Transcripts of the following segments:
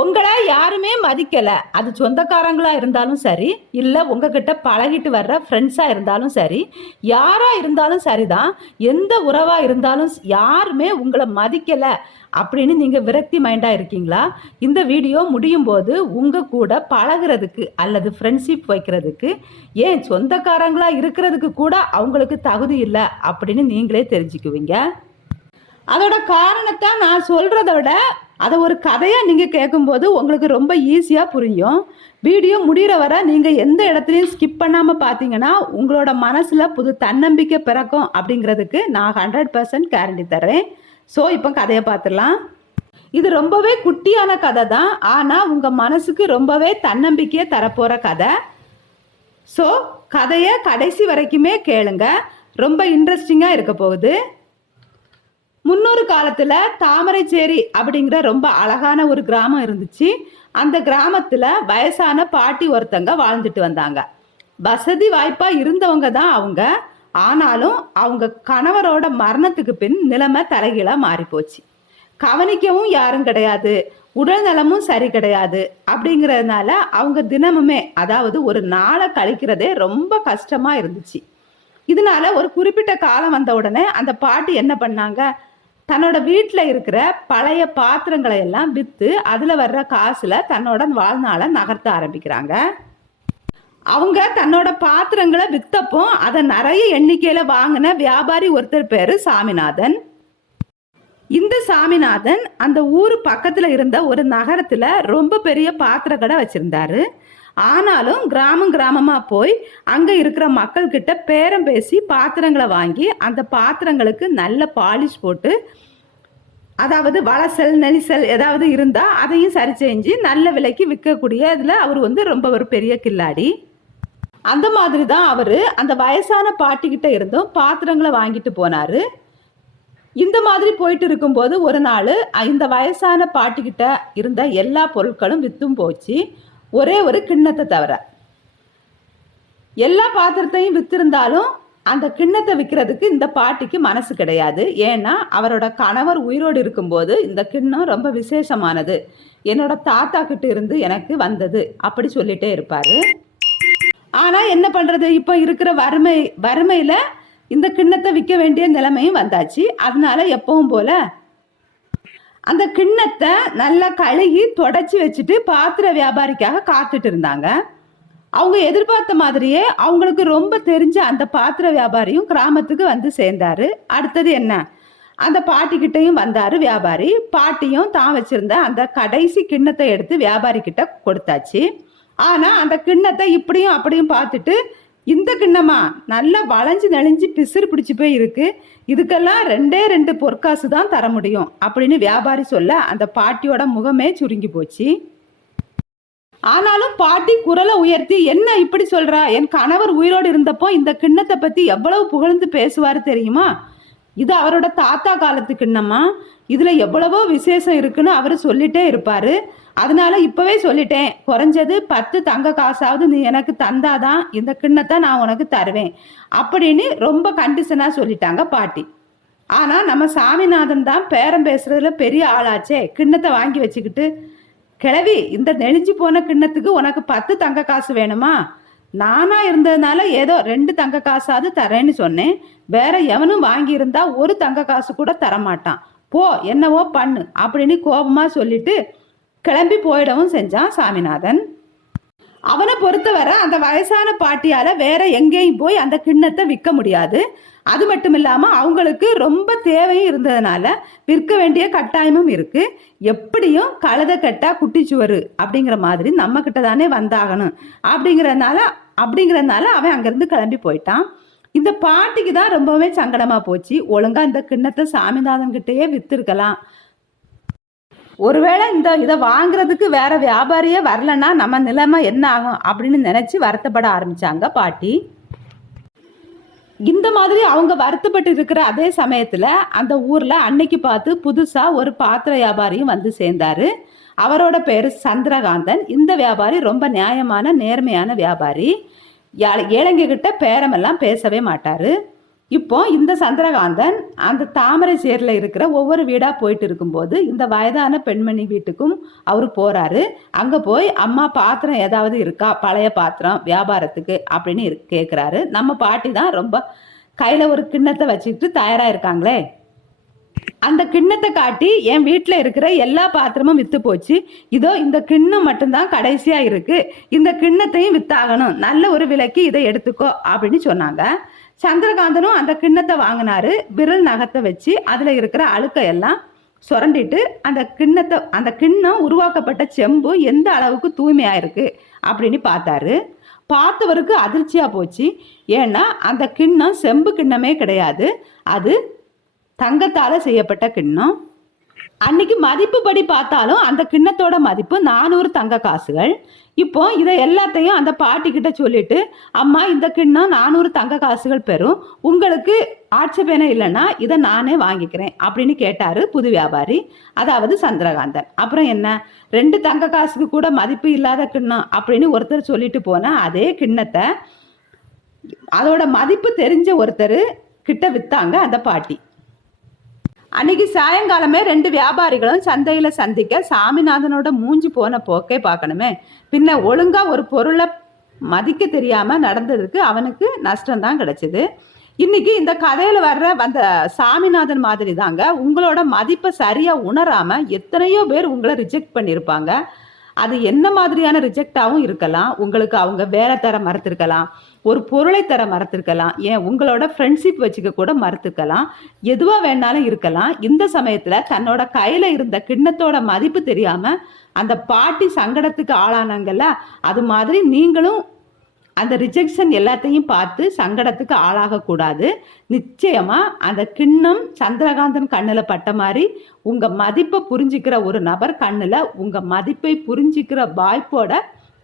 உங்களை யாருமே மதிக்கலை. அது சொந்தக்காரங்களா இருந்தாலும் சரி இல்லை உங்ககிட்ட பழகிட்டு வர்ற ஃப்ரெண்ட்ஸாக இருந்தாலும் சரி யாராக இருந்தாலும் சரிதான். எந்த உறவாக இருந்தாலும் யாருமே உங்களை மதிக்கலை அப்படின்னு நீங்கள் விரக்தி மைண்டாக இருக்கீங்களா? இந்த வீடியோ முடியும் போது உங்கள் கூட பழகுறதுக்கு அல்லது ஃப்ரெண்ட்ஷிப் வைக்கிறதுக்கு ஏன் சொந்தக்காரங்களா இருக்கிறதுக்கு கூட அவங்களுக்கு தகுதி இல்லை அப்படின்னு நீங்களே தெரிஞ்சுக்குவீங்க. அதோட காரணத்தை நான் சொல்கிறத விட அதை ஒரு கதையாக நீங்கள் கேட்கும்போது உங்களுக்கு ரொம்ப ஈஸியாக புரியும். வீடியோ முடிகிற வரை நீங்கள் எந்த இடத்துலையும் ஸ்கிப் பண்ணாமல் பார்த்தீங்கன்னா உங்களோட மனசில் புது தன்னம்பிக்கை பிறக்கும் அப்படிங்கிறதுக்கு நான் ஹண்ட்ரட் பர்சன்ட் கேரண்டி தரேன் ஸோ இப்போ கதையை பார்த்துடலாம் இது ரொம்பவே குட்டியான கதை தான். ஆனால் உங்கள் மனசுக்கு ரொம்பவே தன்னம்பிக்கையை தரப்போகிற கதை. ஸோ கதையை கடைசி வரைக்குமே கேளுங்க. ரொம்ப இன்ட்ரெஸ்டிங்காக இருக்க போகுது. முன்னொரு காலத்தில் தாமரைச்சேரி அப்படிங்கிற ரொம்ப அழகான ஒரு கிராமம் இருந்துச்சு. அந்த கிராமத்தில் வயசான பாட்டி ஒருத்தங்க வாழ்ந்துட்டு வந்தாங்க. வசதி வாய்ப்பாக இருந்தவங்க தான் அவங்க. ஆனாலும் அவங்க கணவரோட மரணத்துக்கு பின் நிலைமை தலைகீழாக மாறிப்போச்சு. கவனிக்கவும் யாரும் கிடையாது. உடல் நலமும் சரி கிடையாது. அப்படிங்கிறதுனால அவங்க தினமுமே அதாவது ஒரு நாளை கழிக்கிறதே ரொம்ப கஷ்டமாக இருந்துச்சு. இதனால ஒரு குறிப்பிட்ட காலம் வந்த உடனே அந்த பாட்டி என்ன பண்ணாங்க? தன்னோட வீட்டில் இருக்கிற பழைய பாத்திரங்களை எல்லாம் விற்று அதில் வர்ற காசில் தன்னோட வாழ்நாளை நகர்த்த ஆரம்பிக்கிறாங்க. அவங்க தன்னோட பாத்திரங்களை விற்றப்போ அதை நிறைய எண்ணிக்கையில் வாங்கின வியாபாரி ஒருத்தர் பேர் சாமிநாதன். இந்த சாமிநாதன் அந்த ஊர் பக்கத்தில் இருந்த ஒரு நகரத்தில் ரொம்ப பெரிய பாத்திர கடை வச்சுருந்தாரு. ஆனாலும் கிராமம் கிராமமாக போய் அங்கே இருக்கிற மக்கள்கிட்ட பேரம் பேசி பாத்திரங்களை வாங்கி அந்த பாத்திரங்களுக்கு நல்ல பாலிஷ் போட்டு அதாவது வளசல் நெரிசல் ஏதாவது இருந்தால் அதையும் சரி செஞ்சு நல்ல விலைக்கு விற்கக்கூடிய இதில் அவர் வந்து ரொம்ப ஒரு பெரிய கில்லாடி. அந்த மாதிரி தான் அவர் அந்த வயசான பாட்டிக்கிட்ட இருந்தும் பாத்திரங்களை வாங்கிட்டு போனார். இந்த மாதிரி போயிட்டு இருக்கும்போது ஒரு நாள் இந்த வயசான பாட்டிக்கிட்ட இருந்த எல்லா பொருட்களும் விற்றும் போச்சு. ஒரே ஒரு கிண்ணத்தை தவிர. எல்லா பாத்திரத்தையும் வித்திருந்தாலும் அந்த கிண்ணத்தை விற்கிறதுக்கு இந்த பாட்டிக்கு மனசு கிடையாது. ஏன்னா அவரோட கணவர் உயிரோடு இருக்கும்போது இந்த கிண்ணம் ரொம்ப விசேஷமானது. என்னோட தாத்தா கிட்ட இருந்து எனக்கு வந்தது. அப்படி சொல்லிட்டே இருப்பாரு. ஆனால் என்ன பண்ணுறது இப்போ இருக்கிற வறுமை வறுமையில் இந்த கிண்ணத்தை விற்க வேண்டிய நிலைமையும் வந்தாச்சு. அதனால எப்பவும் போல அந்த கிண்ணத்தை நல்லா கழுகி தொடச்சி வச்சுட்டு பாத்திர வியாபாரிக்காக காத்துட்டு இருந்தாங்க. அவங்க எதிர்பார்த்த மாதிரியே அவங்களுக்கு ரொம்ப தெரிஞ்ச அந்த பாத்திர வியாபாரியும் கிராமத்துக்கு வந்து சேர்ந்தாரு. அடுத்தது என்ன? அந்த பாட்டிக்கிட்டையும் வந்தாரு வியாபாரி. பாட்டியும் தான் வச்சிருந்த அந்த கடைசி கிண்ணத்தை எடுத்து வியாபாரி கிட்ட கொடுத்தாச்சு. ஆனா அந்த கிண்ணத்தை இப்படியும் அப்படியும் பார்த்துட்டு இந்த கிண்ணமா? நல்லா வளைஞ்சு நெளிஞ்சு பிசிறு பிடிச்சி போய் இருக்கு. இதுக்கெல்லாம் ரெண்டே ரெண்டு பொற்காசு தான் தர முடியும். அப்படின்னு வியாபாரி சொல்ல அந்த பாட்டியோட முகமே சுருங்கி போச்சு. ஆனாலும் பாட்டி குரலை உயர்த்தி என்ன இப்படி சொல்றா? என் கணவர் உயிரோடு இருந்தப்போ இந்த கிண்ணத்தை பத்தி எவ்வளவு புகழ்ந்து பேசுவார் தெரியுமா? இது அவரோட தாத்தா காலத்து என்னம்மா? இதுல எவ்வளவோ விசேஷம் இருக்குன்னு அவர் சொல்லிட்டே இருப்பாரு. அதனால இப்பவே சொல்லிட்டேன். குறைஞ்சது பத்து தங்க காசாவது நீ எனக்கு தந்தாதான் இந்த கிண்ணத்தை நான் உனக்கு தருவேன் அப்படின்னு ரொம்ப கண்டிஷனா சொல்லிட்டாங்க பாட்டி. ஆனா நம்ம சாமிநாதன் தான் பேரம் பேசுறதுல பெரிய ஆளாச்சே. கிண்ணத்தை வாங்கி வச்சுக்கிட்டு கிழவி இந்த நெளிஞ்சு போன கிண்ணத்துக்கு உனக்கு பத்து தங்க காசு வேணுமா? நானா இருந்ததுனால ஏதோ ரெண்டு தங்க காசாவது தரேன்னு சொன்னேன். வேற எவனும் வாங்கியிருந்தா ஒரு தங்க காசு கூட தரமாட்டான். போ என்னவோ பண்ணு அப்படின்னு கோபமா சொல்லிட்டு கிளம்பி போயிடவும் செஞ்சான் சாமிநாதன். அவனை பொறுத்தவரை அந்த வயசான பாட்டியால வேற எங்கேயும் போய் அந்த கிண்ணத்தை விற்க முடியாது. அது மட்டும் இல்லாம அவங்களுக்கு ரொம்ப தேவையும் இருந்ததுனால விற்க வேண்டிய கட்டாயமும் இருக்கு. எப்படியும் கழுத கட்டா சுவர் அப்படிங்கிற மாதிரி நம்ம கிட்ட தானே வந்தாகணும். அப்படிங்கிறதுனால அப்படிங்கிறதுனால அவன் அங்கிருந்து கிளம்பி போயிட்டான். இந்த பாட்டிக்கு தான் ரொம்பவே சங்கடமா போச்சு. ஒழுங்கா இந்த கிண்ணத்தை சாமிநாதன் கிட்டேயே ஒருவேளை இந்த இதை வாங்குறதுக்கு வேற வியாபாரியே வரலன்னா நம்ம நிலைமை என்ன ஆகும் அப்படின்னு நினைச்சு வருத்தப்பட ஆரம்பிச்சாங்க பாட்டி. இந்த மாதிரி அவங்க வருத்தப்பட்டு இருக்கிற அதே சமயத்துல அந்த ஊர்ல அன்னைக்கு பார்த்து புதுசா ஒரு பாத்திர வியாபாரியும் வந்து சேர்ந்தாரு. அவரோட பேரு சந்திரகாந்தன். இந்த வியாபாரி ரொம்ப நியாயமான நேர்மையான வியாபாரி. ஏழைங்க கிட்ட பேரமெல்லாம் பேசவே மாட்டாரு. இப்போ இந்த சந்திரகாந்தன் அந்த தாமரை சேரில் இருக்கிற ஒவ்வொரு வீடாக போயிட்டு இருக்கும்போது இந்த வயதான பெண்மணி வீட்டுக்கும் அவர் போகிறாரு அங்கே போய் அம்மா பாத்திரம் ஏதாவது இருக்கா? பழைய பாத்திரம் வியாபாரத்துக்கு அப்படின்னு இரு கேட்குறாரு நம்ம பாட்டி தான் ரொம்ப கையில் ஒரு கிண்ணத்தை வச்சுக்கிட்டு தயாராக இருக்காங்களே. அந்த கிண்ணத்தை காட்டி என் வீட்டில் இருக்கிற எல்லா பாத்திரமும் விற்று போச்சு. இதோ இந்த கிண்ணம் மட்டும்தான் கடைசியாக இருக்குது இந்த கிண்ணத்தையும் வித்தாகணும். நல்ல ஒரு விலைக்கு இதை எடுத்துக்கோ அப்படின்னு சொன்னாங்க. சந்திரகாந்தனும் அந்த கிண்ணத்தை வாங்கினாரு. விரல் நகத்தை வச்சு அதில் இருக்கிற அழுக்கை எல்லாம் சுரண்டிட்டு அந்த கிண்ணத்தை அந்த கிண்ணம் உருவாக்கப்பட்ட செம்பு எந்த அளவுக்கு தூய்மையாக இருக்கு அப்படின்னு பார்த்தாரு. பார்த்தவருக்கு அதிர்ச்சியாக போச்சு. ஏன்னா அந்த கிண்ணம் செம்பு கிண்ணமே கிடையாது. அது தங்கத்தால் செய்யப்பட்ட கிண்ணம். அன்னைக்கு மதிப்பு படி பார்த்தாலும் அந்த கிண்ணத்தோட மதிப்பு நானூறு தங்க காசுகள். இப்போ இதை எல்லாத்தையும் அந்த பாட்டிக்கிட்ட சொல்லிட்டு அம்மா இந்த கிண்ணம் நானூறு தங்க காசுகள் பெறும். உங்களுக்கு ஆட்சேபனை இல்லைன்னா இதை நானே வாங்கிக்கிறேன் அப்படின்னு கேட்டாரு புது வியாபாரி. அதாவது சந்திரகாந்தன். அப்புறம் என்ன? ரெண்டு தங்க காசுக்கு கூட மதிப்பு இல்லாத கிண்ணம் அப்படின்னு ஒருத்தர் சொல்லிட்டு போன அதே கிண்ணத்தை அதோட மதிப்பு தெரிஞ்ச ஒருத்தர் கிட்ட வித்தாங்க அந்த பாட்டி. அன்னைக்கு சாயங்காலமே ரெண்டு வியாபாரிகளும் சந்தையில் சந்திக்க சாமிநாதனோட மூஞ்சி போன போக்கே பார்க்கணுமே. பின்ன ஒழுங்காக ஒரு பொருளை மதிக்க தெரியாமல் நடந்ததுக்கு அவனுக்கு நஷ்டம்தான் கிடைச்சிது. இன்னைக்கு இந்த கதையில் வர்ற அந்த சாமிநாதன் மாதிரி தாங்க உங்களோட மதிப்பை சரியாக உணராமல் எத்தனையோ பேர் உங்களை ரிஜெக்ட் பண்ணியிருப்பாங்க அது என்ன மாதிரியான ரிஜெக்டாகவும் இருக்கலாம். உங்களுக்கு அவங்க வேலை தர மறுத்திருக்கலாம். ஒரு பொருளை தர மறுத்திருக்கலாம். ஏன்? உங்களோட ஃப்ரெண்ட்ஷிப் வச்சுக்க கூட மறுத்துக்கலாம். எதுவாக வேணாலும் இருக்கலாம். இந்த சமயத்தில் தன்னோட கையில் இருந்த கிண்ணத்தோட மதிப்பு தெரியாமல் அந்த பாட்டி சங்கடத்துக்கு ஆளானாங்கல்ல அது மாதிரி நீங்களும் அந்த ரிஜெக்ஷன் எல்லாத்தையும் பார்த்து சங்கடத்துக்கு ஆளாகக்கூடாது நிச்சயமாக அந்த கிண்ணம் சந்திரகாந்தன் கண்ணில் பட்ட மாதிரி உங்கள் மதிப்பை புரிஞ்சிக்கிற ஒரு நபர் கண்ணில் உங்கள் மதிப்பை புரிஞ்சிக்கிற வாய்ப்போட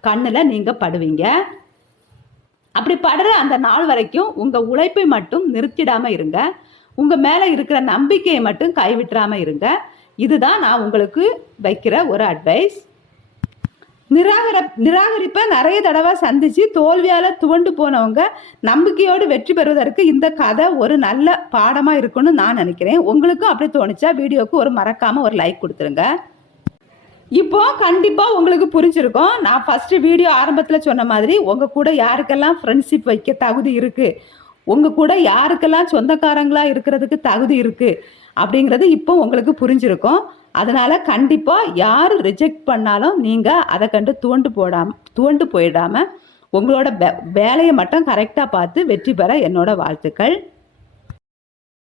கண்ணில் நீங்கள் படுவீங்க. அப்படி படுற அந்த நாள் வரைக்கும் உங்கள் உழைப்பை மட்டும் நிறுத்திடாமல் இருங்க. உங்கள் மேலே இருக்கிற நம்பிக்கையை மட்டும் கைவிட்டுறாமல் இருங்க. இதுதான் நான் உங்களுக்கு வைக்கிற ஒரு அட்வைஸ் நிராகர நிராகரிப்பை நிறைய தடவை சந்தித்து தோல்வியால் துவண்டு போனவங்க நம்பிக்கையோடு வெற்றி பெறுவதற்கு இந்த கதை ஒரு நல்ல பாடமாக இருக்குன்னு நான் நினைக்கிறேன். உங்களுக்கும் அப்படி தோணுச்சா வீடியோவுக்கு ஒரு மறக்காமல் ஒரு லைக் கொடுத்துருங்க. இப்போ கண்டிப்பாக உங்களுக்கு புரிஞ்சிருக்கும். நான் ஃபஸ்ட்டு வீடியோ ஆரம்பத்தில் சொன்ன மாதிரி உங்கள் கூட யாருக்கெல்லாம் ஃப்ரெண்ட்ஷிப் வைக்க தகுதி இருக்குது உங்கள் கூட யாருக்கெல்லாம் சொந்தக்காரங்களாக இருக்கிறதுக்கு தகுதி இருக்குது அப்படிங்கிறது இப்போ உங்களுக்கு புரிஞ்சிருக்கும். அதனால் கண்டிப்பாக யார் ரிஜெக்ட் பண்ணாலும் நீங்கள் அதை கண்டு தூண்டு போடாம தூண்டு போயிடாமல் உங்களோட வே வேலையை மட்டும் கரெக்டாக பார்த்து வெற்றி பெற என்னோட வாழ்த்துக்கள்.